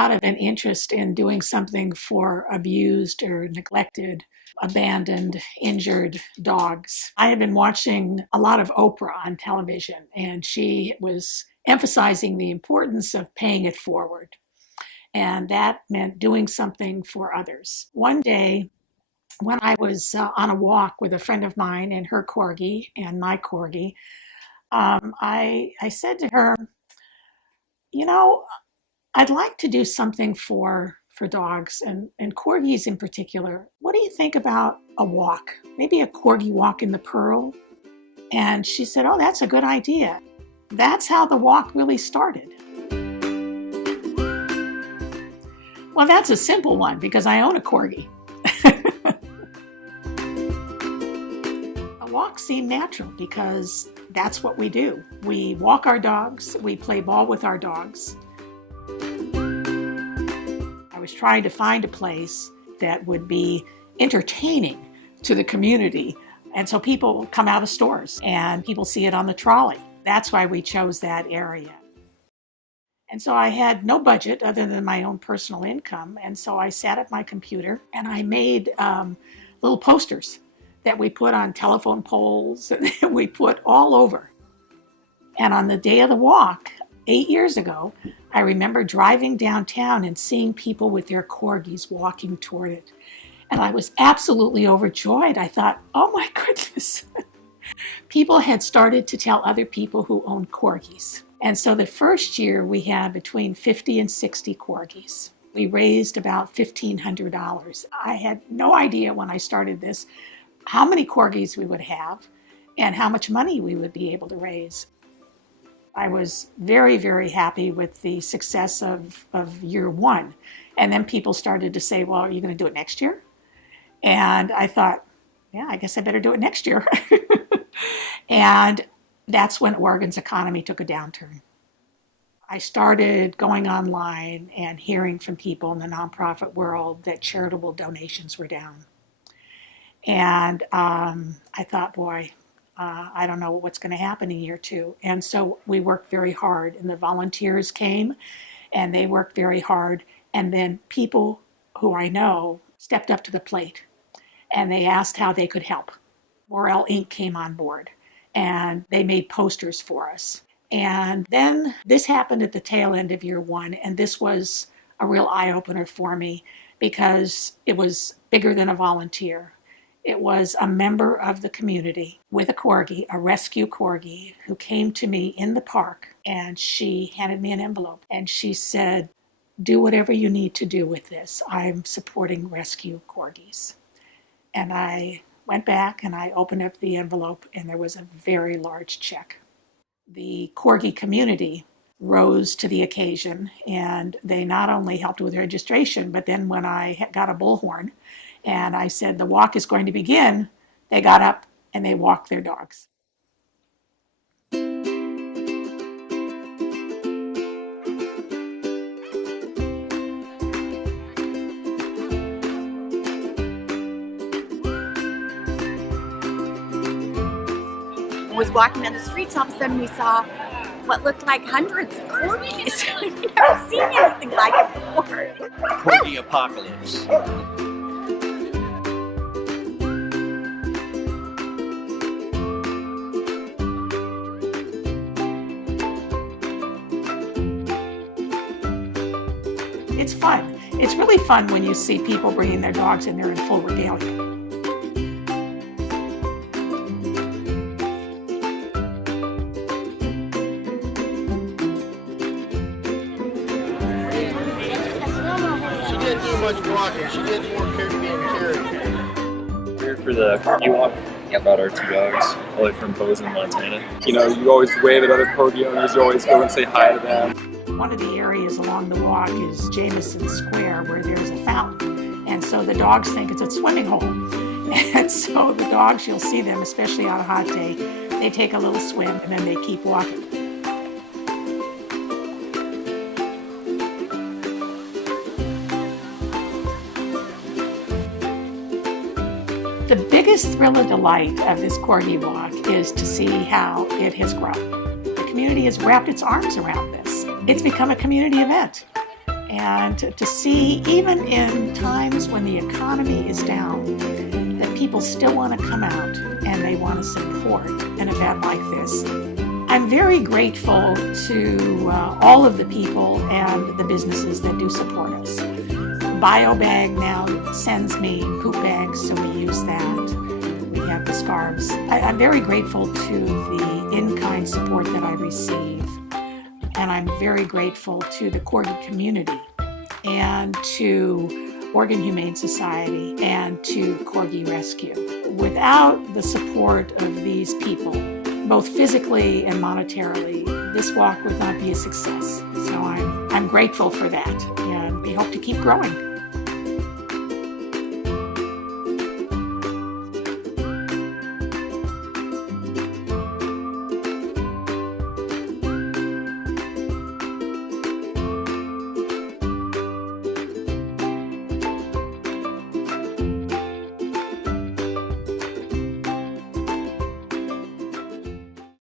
out of an interest in doing something for abused or neglected, abandoned, injured dogs. I had been watching a lot of Oprah on television, and she was emphasizing the importance of paying it forward. And that meant doing something for others. One day, when I was on a walk with a friend of mine and her Corgi and my Corgi, I said to her, you know, I'd like to do something for dogs and Corgis in particular. What do you think about a walk? Maybe a Corgi walk in the Pearl? And she said, oh, that's a good idea. That's how the walk really started. Well, that's a simple one because I own a Corgi. A walk seemed natural because that's what we do. We walk our dogs, we play ball with our dogs. I was trying to find a place that would be entertaining to the community. And so people come out of stores and people see it on the trolley. That's why we chose that area. And so I had no budget other than my own personal income. And so I sat at my computer and I made little posters that we put on telephone poles and we put all over. And on the day of the walk, 8 years ago, I remember driving downtown and seeing people with their Corgis walking toward it. And I was absolutely overjoyed. I thought, oh my goodness. People had started to tell other people who owned Corgis. And so the first year we had between 50 and 60 Corgis. We raised about $1,500. I had no idea when I started this how many Corgis we would have and how much money we would be able to raise. I was very, very happy with the success of year one. And then people started to say, well, are you going to do it next year? And I thought, yeah, I guess I better do it next year. And that's when Oregon's economy took a downturn. I started going online and hearing from people in the nonprofit world that charitable donations were down. And I thought, boy, I don't know what's going to happen in year two. And so we worked very hard, and the volunteers came and they worked very hard. And then people who I know stepped up to the plate and they asked how they could help. Morel Inc. came on board and they made posters for us. And then this happened at the tail end of year one, and this was a real eye-opener for me because it was bigger than a volunteer. It was a member of the community with a Corgi, a rescue Corgi, who came to me in the park, and she handed me an envelope, and she said, do whatever you need to do with this. I'm supporting rescue Corgis. And I went back and I opened up the envelope, and there was a very large check. The Corgi community rose to the occasion, and they not only helped with registration, but then when I got a bullhorn and I said the walk is going to begin, they got up and they walked their dogs. Was walking down the streets, all of a sudden we saw what looked like hundreds of Corgis. I've never seen anything like it before. Corgi apocalypse. It's fun. It's really fun when you see people bringing their dogs in there in full regalia. Much walking. She did more being carried. Here for the Corgi Walk. About our two dogs, all the way from Bozeman, Montana. You know, you always wave at other Corgi owners, you always go and say hi to them. One of the areas along the walk is Jamison Square, where there's a fountain. And so the dogs think it's a swimming hole. And so the dogs, you'll see them, especially on a hot day, they take a little swim and then they keep walking. The biggest thrill and delight of this Corgi Walk is to see how it has grown. The community has wrapped its arms around this. It's become a community event. And to see, even in times when the economy is down, that people still want to come out and they want to support an event like this. I'm very grateful to all of the people and the businesses that do support us. BioBag now sends me poop bags, so we use that. We have the scarves. I'm very grateful to the in-kind support that I receive. And I'm very grateful to the Corgi community and to Oregon Humane Society and to Corgi Rescue. Without the support of these people, both physically and monetarily, this walk would not be a success. So I'm grateful for that, and we hope to keep growing.